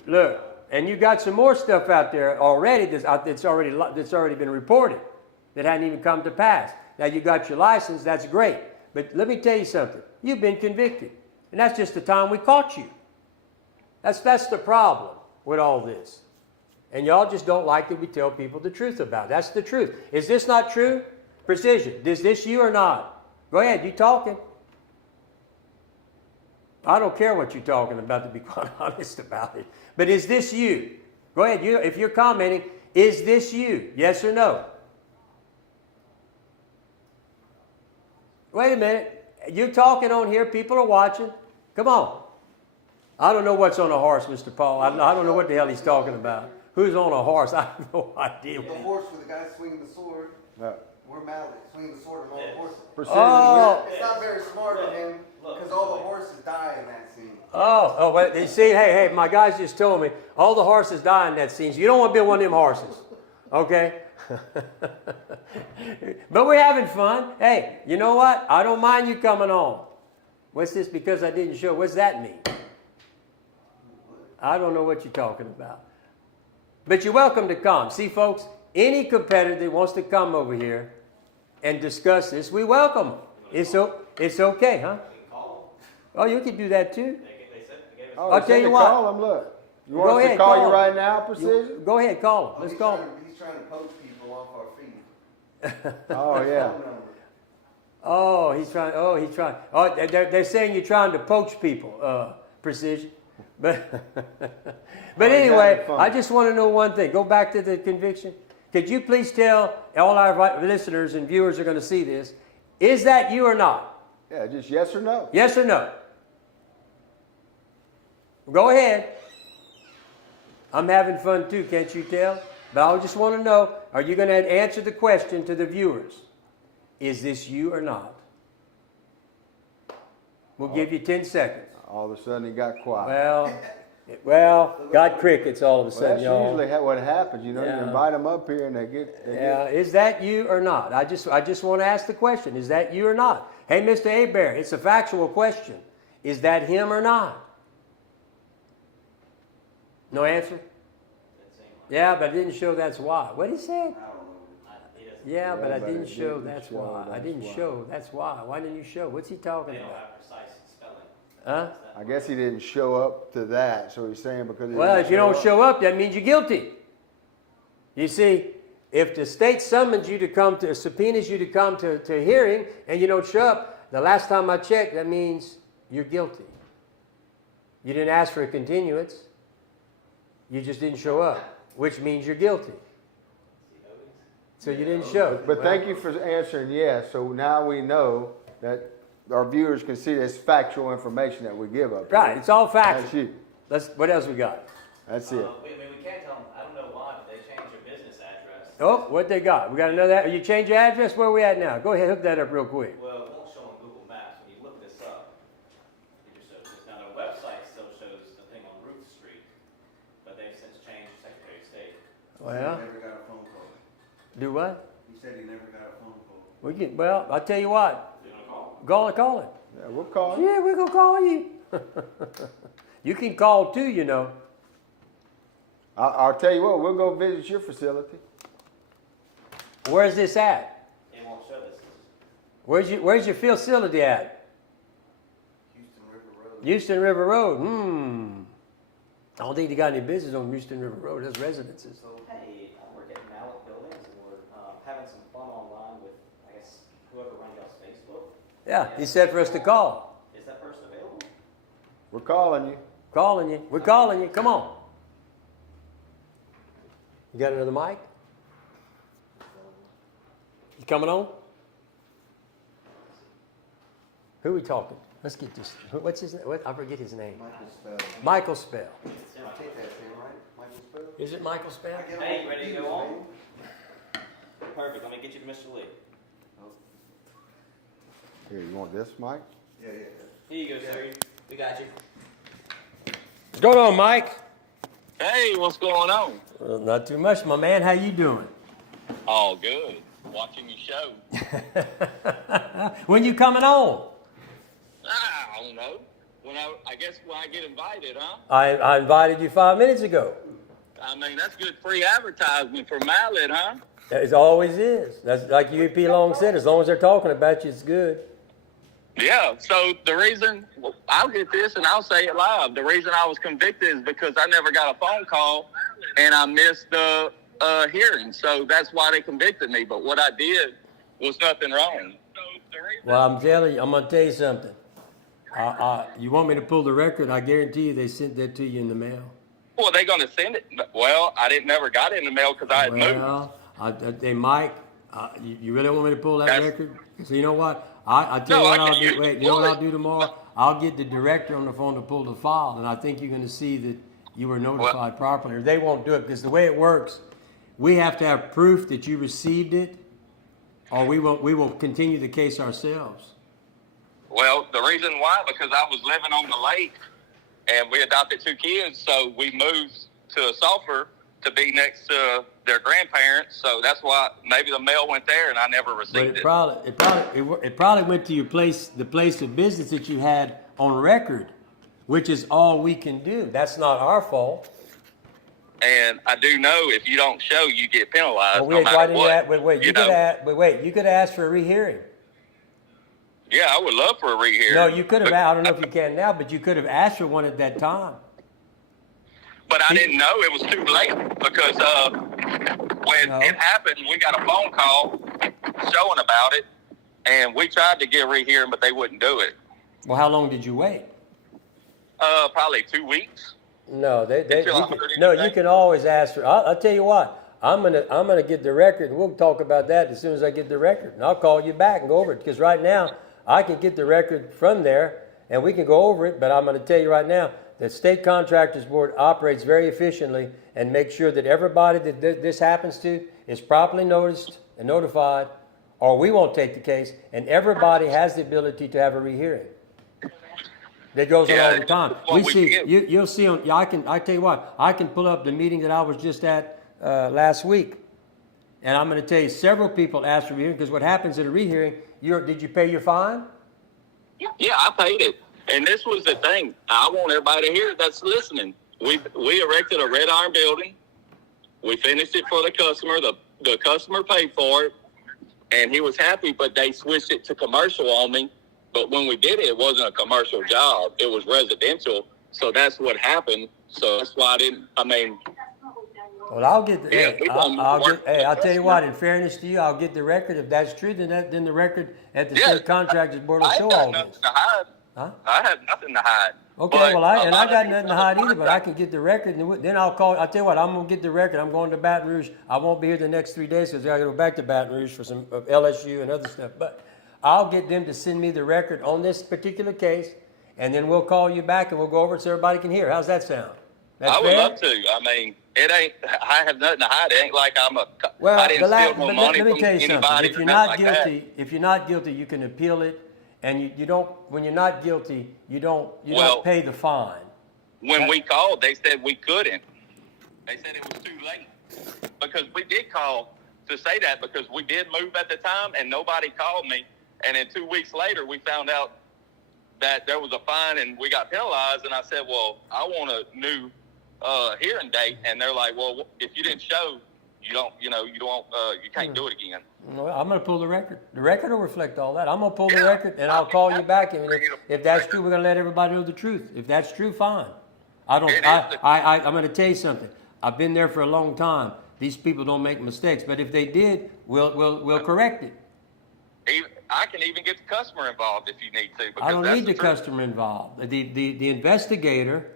Look, and you got some more stuff out there already that's already been reported that hadn't even come to pass. Now you got your license, that's great. But let me tell you something. You've been convicted, and that's just the time we caught you. That's the problem with all this. And y'all just don't like that we tell people the truth about it. That's the truth. Is this not true? Precision, is this you or not? Go ahead, you talking. I don't care what you're talking about, to be quite honest about it. But is this you? Go ahead, if you're commenting, is this you? Yes or no? Wait a minute. You're talking on here, people are watching. Come on. I don't know what's on a horse, Mr. Paul. I don't know what the hell he's talking about. Who's on a horse? I have no idea. The horse with the guy swinging the sword. Yeah. We're Mallet swinging the sword on all the horses. Precision, Oh. It's not very smart of him because all the horses die in that scene. Oh, well, you see, hey, my guys just told me all the horses die in that scene, so you don't want to be one of them horses, okay? But we're having fun. Hey, you know what? I don't mind you coming on. What's this because I didn't show? What's that mean? I don't know what you're talking about. But you're welcome to come. See, folks, any competitor that wants to come over here and discuss this, we welcome them. It's okay, huh? Oh, you can do that too. Oh, I'll they tell said you to what. Call him, look. You Go want us to ahead, call call you him. right now, Precision? Go ahead, call him. Let's call him. He's trying to poach people off our feet. Oh, yeah. Oh, he's trying. Oh, they're saying you're trying to poach people, Precision. But anyway, having fun. I just want to know one thing. Go back to the conviction. Could you please tell all our listeners and viewers are going to see this? Is that you or not? Yeah, just yes or no. Yes or no? Go ahead. I'm having fun too, can't you tell? But I just want to know, are you going to answer the question to the viewers? Is this you or not? We'll give you 10 seconds. All of a sudden, he got quiet. Well, got crickets all of a Well, sudden, that's y'all. usually what happens. You know, Yeah. you invite them up here and they get. Yeah, is that you or not? I just want to ask the question. Is that you or not? Hey, Mr. Hebert, it's a factual question. Is that him or not? No answer? Yeah, but I didn't show that's why. What did he say? Yeah, but I didn't show that's why. I didn't show that's why. Why didn't you show? What's he talking They don't about? have precise spelling. Huh? I guess he didn't show up to that, so he's saying because. He Well, didn't if you don't up. show up, that means you're guilty. You see, if the state summons you to come to, subpoenas you to come to a hearing, and you don't show up, the last time I checked, that means you're guilty. You didn't ask for a continuance. You just didn't show up, which means you're guilty. So you didn't show. But thank you for answering yes. So now we know that our viewers can see this factual information that we give up. Right, it's all That's facts. you. What else we got? That's it. We can't tell them, I don't know why, but they changed their business address. Oh, what they got? We got another. You change your address? Where are we at now? Go ahead, hook that up real quick. Well, it won't show on Google Maps. When you look this up, it just shows this. Now, their website still shows the thing on Ruth Street, but they've since changed Secretary of State. Well, He never got a phone call. do what? He said he never got a phone call. Well, I'll tell you what. You gonna call? Call it. Yeah, we'll call you. Yeah, we're going to call you. You can call too, you know. I'll tell you what. We'll go visit your facility. Where's this at? It won't show this. Where's your facility at? Houston River Road. Houston River Road. I don't think they got any business on Houston River Road. That's residences. Hey, we're getting Mallet buildings and we're having some fun online with, I guess, whoever runs y'all's Facebook. Yeah, he said for us to call. Is that person available? We're calling you. Calling you. We're calling you. Come on. You got another mic? You coming on? Who are we talking? Let's get this. What's his name? I forget his name. Michael Spell. Michael Spell. I take that Sam, right? Michael Spell? Is it Michael Span? Hey, you ready to go on? Perfect, let me get you to Mr. Lee. Here, you want this, Mike? Yeah, yeah. Here you go, sir. We got you. What's going on, Mike? Hey, what's going on? Well, not too much, my man. How you doing? All good. Watching your show. When you coming on? I don't know. I guess when I get invited, huh? I invited you 5 minutes ago. I mean, that's good free advertisement for Mallet, huh? It always is. That's like UEP Long said. As long as they're talking about you, it's good. Yeah. So the reason I'll get this and I'll say it live. The reason I was convicted is because I never got a phone call and I missed the hearing. So that's why they convicted me. But what I did was nothing wrong. Well, I'm telling you, I'm gonna tell you something. You want me to pull the record? I guarantee you, they sent that to you in the mail. Well, they gonna send it. Well, I never got it in the mail because I had moved. Well, Mike, you really want me to pull that That's- record? So you know what? I tell No, you what I I'll can do. use Wait, it. you know what Pull I'll it. do tomorrow? I'll get the director on the phone to pull the file, and I think you're gonna see that you were notified properly. Or they won't do it because the way it works, we have to have proof that you received it, or we will continue the case ourselves. Well, the reason why, because I was living on the lake and we adopted 2 kids, so we moved to Sulphur to be next to their grandparents. So that's why maybe the mail went there and I never But received it probably went to your place, the place of business that you had on record, which is all we can do. That's not our fault. And I do know if you don't show, you get penalized. Well, no wait, matter why didn't what. you ask, wait, You you could know? ask, you could ask for a rehearing. Yeah, I would love for a rehearing. No, you could have. I don't know if you can now, but you could have asked for one at that time. But I didn't know it was too late because when No. it happened, we got a phone call showing about it, and we tried to get a rehearing, but they wouldn't do it. Well, how long did you wait? Probably 2 weeks. No, Until I heard no. anything? You can always ask for. I'll tell you what. I'm gonna get the record, and we'll talk about that as soon as I get the record, and I'll call you back and go over it. Because right now, I can get the record from there, and we can go over it. But I'm gonna tell you right now that State Contractors Board operates very efficiently and makes sure that everybody that this happens to is properly noticed and notified, or we won't take the case. And everybody has the ability to have a rehearing. That goes on Yeah, all the time. what We we see get. you'll see on. Yeah, I tell you what. I can pull up the meeting that I was just at last week, and I'm going to tell you several people asked for a rehearing because what happens at a rehearing? Did you pay your fine? Yeah, I paid it. And this was the thing. I want everybody here that's listening. We erected a red iron building. We finished it for the customer. The customer paid for it, and he was happy. But they switched it to commercial on me. But when we did it, it wasn't a commercial job. It was residential. So that's what happened. So that's why I didn't. I mean, Well, I'll get. The, Yeah, hey, we gonna work with I'll the tell you customer. what. In fairness to you, I'll get the record. If that's true, then the record at the Yeah, State Contractors Board will I show ain't all got nothing this. to hide. Huh? I have nothing to hide. Okay, But well, a I lot got of nothing these to hide either, but I contractors- can get the record, and then I'll call. I'll tell you what, I'm gonna get the record. I'm going to Baton Rouge. I won't be here the next 3 days because I got to go back to Baton Rouge for some of LSU and other stuff. But I'll get them to send me the record on this particular case, and then we'll call you back and we'll go over it so everybody can hear. How's that sound? That's I would fair? love to. I mean, it ain't. I have nothing to hide. It ain't like I'm a. Well, I didn't steal no but money let me from tell you something. anybody. If or you're nothing not like that. guilty, if you're not guilty, you can appeal it, and you don't. When you're not guilty, you don't Well- pay the fine. When we called, they said we couldn't. They said it was too late because we did call to say that because we did move at the time and nobody called me. And then 2 weeks later, we found out that there was a fine and we got penalized. And I said, well, I want a new hearing date. And they're like, well, if you didn't show, you can't do it again. Well, I'm going to pull the record. The record will reflect all that. I'm going to pull the record, and I'll call you back. And if that's true, we're going to let everybody know the truth. If that's true, fine. I'm going to tell you something. I've been there for a long time. These people don't make mistakes, but if they did, we'll correct it. I can even get the customer involved if you need to. Because I don't that's need the truth. customer involved. The investigator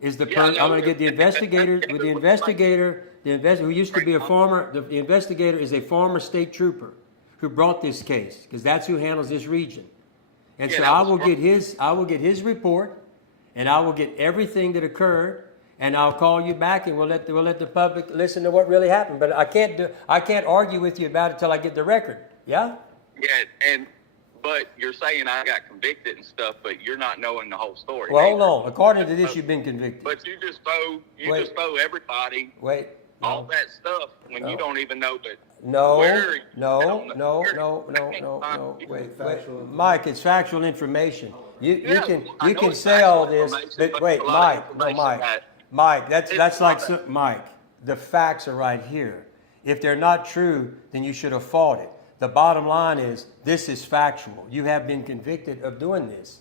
is the Yeah, person. I I'm know. going to get the investigator. With the investigator, who used to be a former. The investigator is a former state trooper who brought this case because that's who handles this region. And Yeah, so that I was will wrong. get his report, and I will get everything that occurred, and I'll call you back, and we'll let the public listen to what really happened. But I can't argue with you about it till I get the record. Yeah. Yeah, but you're saying I got convicted and stuff, but you're not knowing the whole story. Well, hold on. According to this, you've been convicted. But you just throw everybody Wait. all that stuff when you don't even know that. No, where- no. Wait. Mike, it's factual information. You Yeah, I know can it's say all factual this, information, but but wait, a lot of Mike, information Mike, that's it's like not. Mike. The facts are right here. If they're not true, then you should have fought it. The bottom line is this is factual. You have been convicted of doing this.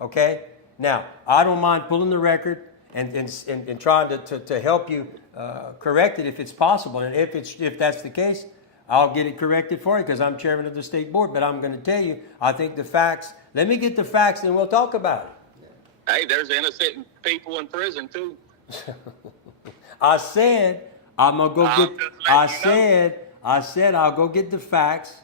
Okay? Now, I don't mind pulling the record and trying to help you correct it if it's possible. And if that's the case, I'll get it corrected for you because I'm chairman of the state board. But I'm going to tell you, I think the facts, let me get the facts and we'll talk about it. Hey, there's innocent people in prison too. I said I'm gonna go I'm get. just letting I said I'll go get the facts,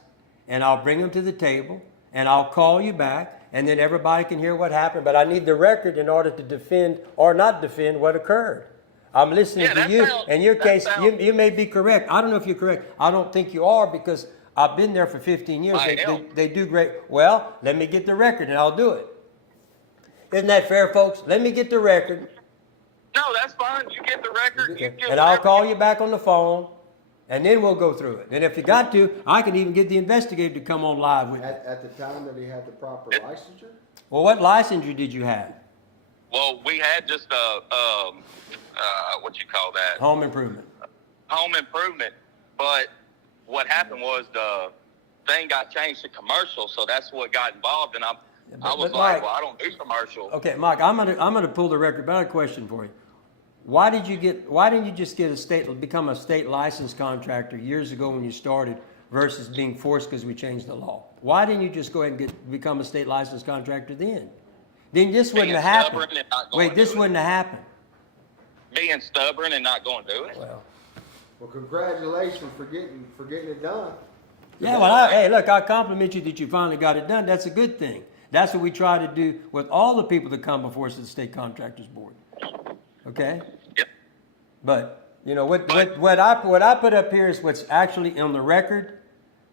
and I'll bring them to the table, and I'll call you back, and then everybody can hear what happened. But I need the record in order to defend or not defend what occurred. I'm listening Yeah, to that you. sounds- In your that case, sounds- you may be correct. I don't know if you're correct. I don't think you are because I've been there for 15 years. I am. They do great. Well, let me get the record, and I'll do it. Isn't that fair, folks? Let me get the record. No, that's fine. You get the record. You get And I'll whatever call you back on the phone, and then we'll go through it. And if you got to, I can even get the investigator to come on live with me. At the time that he had the proper licensure? Well, what licensure did you have? Well, we had just what you call that, Home improvement. home improvement. But what happened was the thing got changed to commercial, so that's what got involved. And I was but like, Mike- well, I don't do commercial. Okay, Mike, I'm gonna pull the record. But I have a question for you. Why didn't you just become a state licensed contractor years ago when you started versus being forced because we changed the law? Why didn't you just go ahead and become a state licensed contractor then? Then this wouldn't Being have happened. stubborn and not going Wait, to this do it. wouldn't have happened. Being stubborn and not going to do it. Well, congratulations for getting it done. Yeah, well, hey, look, I compliment you that you finally got it done. That's a good thing. That's what we try to do with all the people that come before us at the State Contractors Board. Okay? Yep. But, you know, what I put up here is what's actually on the record.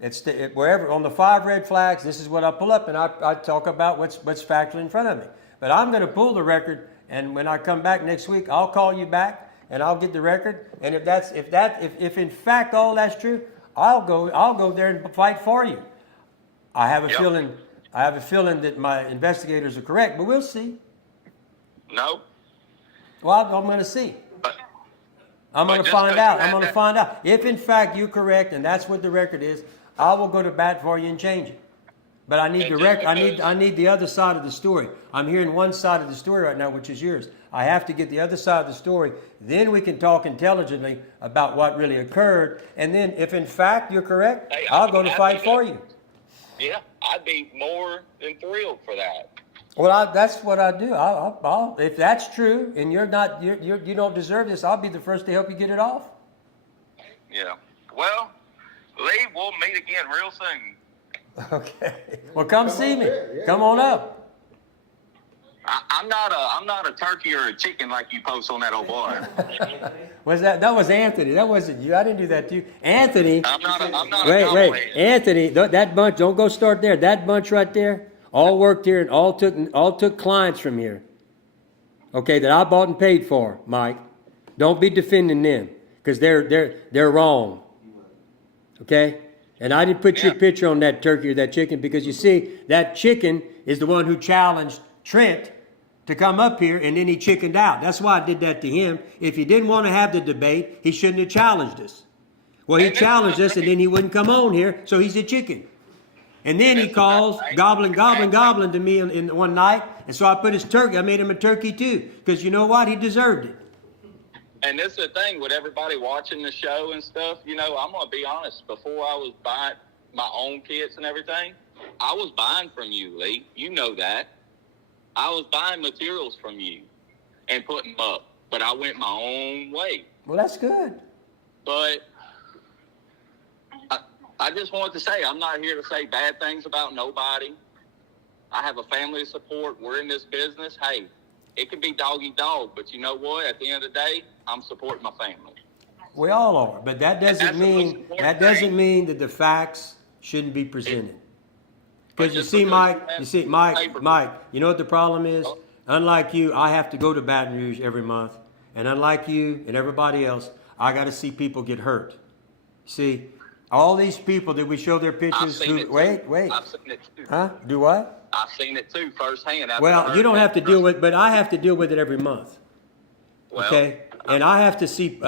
It's wherever, on the 5 red flags, this is what I pull up, and I talk about what's factually in front of me. But I'm going to pull the record, and when I come back next week, I'll call you back, and I'll get the record. And if in fact all that's true, I'll go there and fight for you. I have a Yep. feeling that my investigators are correct, but we'll see. No. Well, I'm going to see. But I'm But going to just find 'cause out. you I'm had going to that- find out. If in fact you're correct and that's what the record is, I will go to bat for you and change it. But I need And the just record. because- I need the other side of the story. I'm hearing one side of the story right now, which is yours. I have to get the other side of the story. Then we can talk intelligently about what really occurred. And then, if in fact you're correct, Hey, I'll I'd go be to fight happy for to- you. yeah, I'd be more than thrilled for that. Well, that's what I do. I'll if that's true, and you don't deserve this, I'll be the first to help you get it off. Yeah. Well, Lee, we'll meet again real soon. Okay. Well, come see on me. here, yeah. Come on up. I'm not a turkey or a chicken like you post on that old boy. Was that was Anthony? That wasn't you. I didn't do that to you, Anthony. I'm not a Wait, knucklehead. Anthony. That bunch. Don't go start there. That bunch right there. All worked here and all took clients from here. Okay, that I bought and paid for, Mike. Don't be defending them because they're wrong. Okay, and I didn't put your Yeah. picture on that turkey or that chicken because you see that chicken is the one who challenged Trent to come up here, and then he chickened out. That's why I did that to him. If he didn't want to have the debate, he shouldn't have challenged us. Well, he And this challenged is us, and then he wouldn't come on here, so he's a chicken. And then he This is calls not right. gobbling to me in one night, and so I put his turkey. I made him a turkey too, because you know what? He deserved it. And this is the thing with everybody watching the show and stuff. You know, I'm gonna be honest. Before I was buying my own kits and everything, I was buying from you, Lee. You know that. I was buying materials from you and putting them up, but I went my own way. Well, that's good. But I just wanted to say, I'm not here to say bad things about nobody. I have a family to support. We're in this business. Hey, it can be dog eat dog, but you know what? At the end of the day, I'm supporting my family. We all are, but that doesn't that's the most mean, important that doesn't thing. mean that the facts shouldn't be presented. But Because you just see, because Mike, you have you see, Mike, paper- Mike, you know what the problem is? Unlike you, I have to go to Baton Rouge every month. And unlike you and everybody else, I got to see people get hurt. See, all these people that we show their I've pictures seen it who, too. wait. I've seen it too. Huh? Do what? I've seen it too firsthand. after Well, the you don't have to hurricane. deal with, but I have to deal with it every month. Well, Okay? And I have to see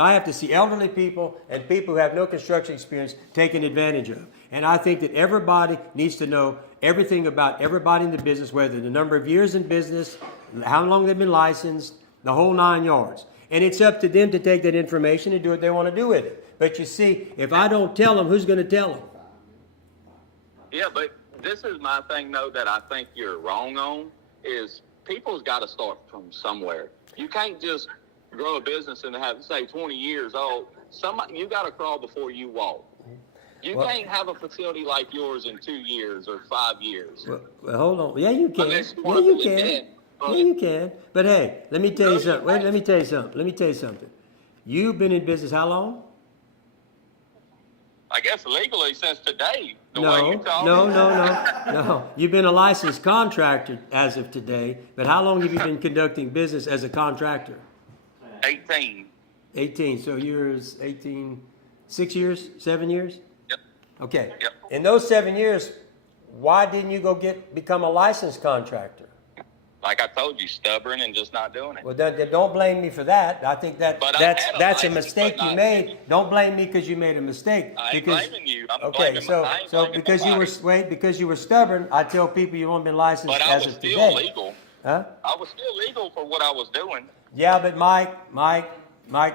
elderly people and people who have no construction experience taken advantage of. And I think that everybody needs to know everything about everybody in the business, whether the number of years in business, how long they've been licensed, the whole 9 yards. And it's up to them to take that information and do what they want to do with it. But you see, if I don't tell them, who's going to tell them? Yeah, but this is my thing, though, that I think you're wrong on, is people's got to start from somewhere. You can't just grow a business and have, say, 20 years old. You got to crawl before you walk. You Well- can't have a facility like yours in 2 years or 5 years. Well, hold on. Yeah, you can. Unless you Yeah, wanna you be can. dead. Yeah, you can. But hey, let me tell No, you you something. Wait, can't. let me tell you something. Let me tell you something. You've been in business how long? I guess legally since today, the way you talk. No. You've been a licensed contractor as of today, but how long have you been conducting business as a contractor? 18. 18. So you're 18, 6 years, 7 years? Yep. Okay. Yep. In those 7 years, why didn't you go become a licensed contractor? Like I told you, stubborn and just not doing it. Well, then don't blame me for that. I think But I that's had a a license, mistake but you not- made. Don't blame me because you made a mistake. I ain't because, blaming you. I'm okay, blaming so I ain't so blaming because you nobody. because you were stubborn, I tell people you won't be licensed But I as was of still today. legal. Huh? I was still legal for what I was doing. Yeah, but Mike,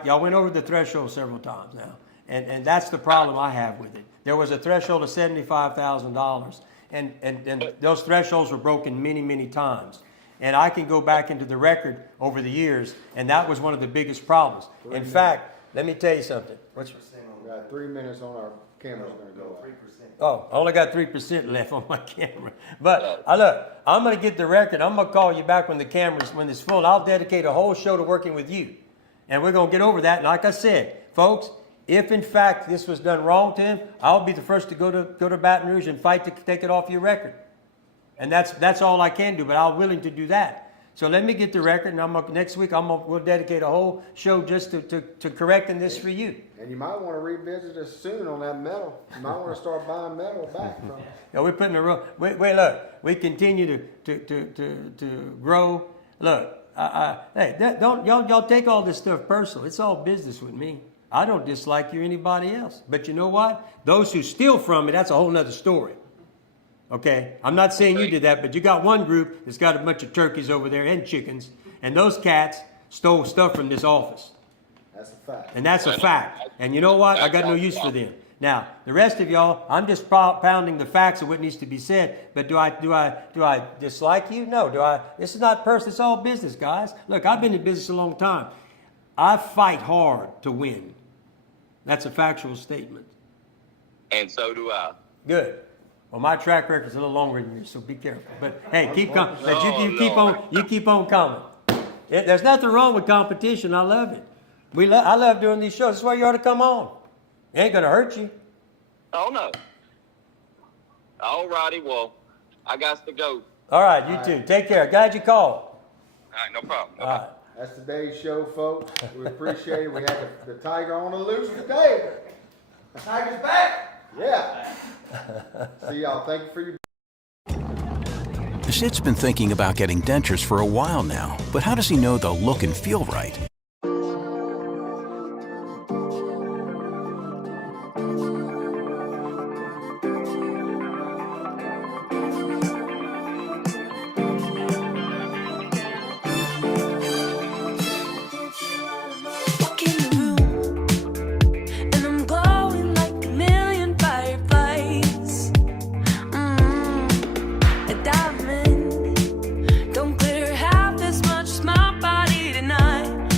y'all went over the threshold several times now, and that's the problem I have with it. There was a threshold of $75,000, and those thresholds were broken many times. And I can go back into the record over the years, and that was one of the biggest problems. In fact, let me tell you something. We got 3 minutes on our camera's gonna go off. Oh, I only got 3% left on my camera. But look, I'm going to get the record. I'm going to call you back when when it's full. I'll dedicate a whole show to working with you. And we're going to get over that. And like I said, folks, if in fact this was done wrong to him, I'll be the first to go to Baton Rouge and fight to take it off your record. And that's all I can do, but I'm willing to do that. So let me get the record, and next week we'll dedicate a whole show just to correcting this for you. And you might wanna revisit us soon on that metal. You might wanna start buying metal back from. Yeah, we're putting a row. Wait, look. We continue to grow. Look, hey, don't y'all take all this stuff personal. It's all business with me. I don't dislike you or anybody else. But you know what? Those who steal from me, that's a whole nother story. Okay, I'm not saying you did that, but you got one group that's got a bunch of turkeys over there and chickens, and those cats stole stuff from this office. That's a fact. And that's a fact. And you know what? I got no use for them. Now, the rest of y'all, I'm just pounding the facts of what needs to be said. But do I dislike you? No. This is not personal. It's all business, guys. Look, I've been in business a long time. I fight hard to win. That's a factual statement. And so do I. Good. Well, my track record's a little longer than yours, so be careful. But hey, keep coming. You keep on coming. There's nothing wrong with competition. I love it. I love doing these shows. That's why you ought to come on. It ain't gonna hurt you. Oh, no. All righty. Well, I got to go. All right, you too. Take care. Glad you called. All right, no problem. All right. That's today's show, folks. We appreciate it. We had the tiger on the loose today. The tiger's back. Yeah. See y'all. Thank you for your. Sid's been thinking about getting dentures for a while now, but how does he know they'll look and feel right? Walk in the room, and I'm glowing like a million fireflies. A diamond don't glitter half as much as my body tonight.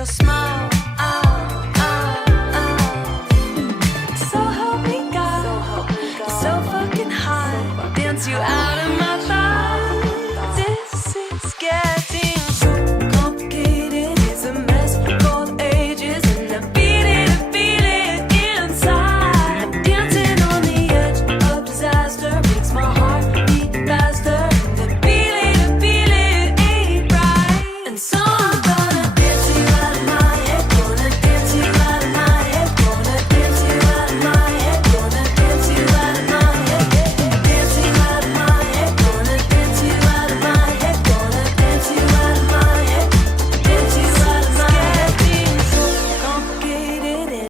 your smile.